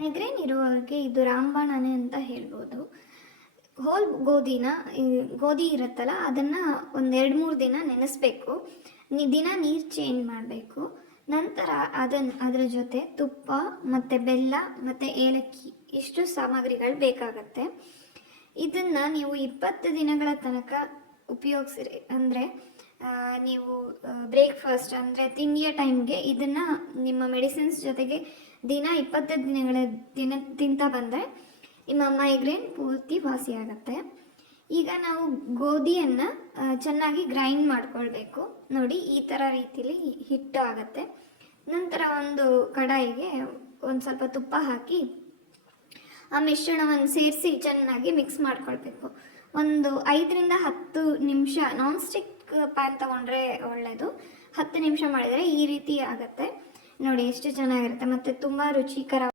Migraine ಇರುವವರಿಗೆ ಇದು ರಾಮಬಾಣನೆ ಅಂತ ಹೇಳ್ಬೋದು. ಹೋಲ್ ಗೋಧಿನ ಗೋಧಿ ಇರುತ್ತಲ್ಲ ಅದನ್ನು ಒಂದು 2-3 ದಿನ ನೆನೆಸ್ಬೇಕು. ದಿನ ನೀರು ಚೇಂಜ್ ಮಾಡಬೇಕು. ನಂತರ ಅದರ ಜೊತೆ ತುಪ್ಪ ಮತ್ತು ಬೆಲ್ಲ ಮತ್ತು ಏಲಕ್ಕಿ ಇಷ್ಟು ಸಾಮಗ್ರಿಗಳು ಬೇಕಾಗತ್ತೆ. ಇದನ್ನು ನೀವು 20 ದಿನಗಳ ತನಕ ಉಪಯೋಗಿಸಿರಿ. ಅಂದರೆ ನೀವು ಬ್ರೇಕ್ಫಾಸ್ಟ್ ಅಂದರೆ ತಿಂಡಿಯ ಟೈಮ್ಗೆ ಇದನ್ನು ನಿಮ್ಮ ಮೆಡಿಸಿನ್ಸ್ ಜೊತೆಗೆ ದಿನ 20 ದಿನ ತಿಂತಾ ಬಂದರೆ ನಿಮ್ಮ ಮೈಗ್ರೇನ್ ಪೂರ್ತಿ ವಾಸಿಯಾಗತ್ತೆ. ಈಗ ನಾವು ಗೋಧಿಯನ್ನು ಚೆನ್ನಾಗಿ ಗ್ರೈಂಡ್ ಮಾಡ್ಕೊಳ್ಬೇಕು. ನೋಡಿ, ಈ ಥರ ರೀತಿಲಿ ಹಿಟ್ಟು ಆಗುತ್ತೆ. ನಂತರ ಒಂದು ಕಡಾಯಿಗೆ ಒಂದು ಸ್ವಲ್ಪ ತುಪ್ಪ ಹಾಕಿ ಆ ಮಿಶ್ರಣವನ್ನು ಸೇರಿಸಿ ಚೆನ್ನಾಗಿ ಮಿಕ್ಸ್ ಮಾಡ್ಕೊಳ್ಬೇಕು. ಒಂದು 5-10 ನಿಮಿಷ, ನಾನ್ ಸ್ಟಿಕ್ ಪ್ಯಾನ್ ತೊಗೊಂಡ್ರೆ ಒಳ್ಳೆಯದು. 10 ನಿಮಿಷ ಮಾಡಿದರೆ ಈ ರೀತಿ ಆಗುತ್ತೆ. ನೋಡಿ ಎಷ್ಟು ಚೆನ್ನಾಗಿರುತ್ತೆ ಮತ್ತು ತುಂಬ ರುಚಿಕರ.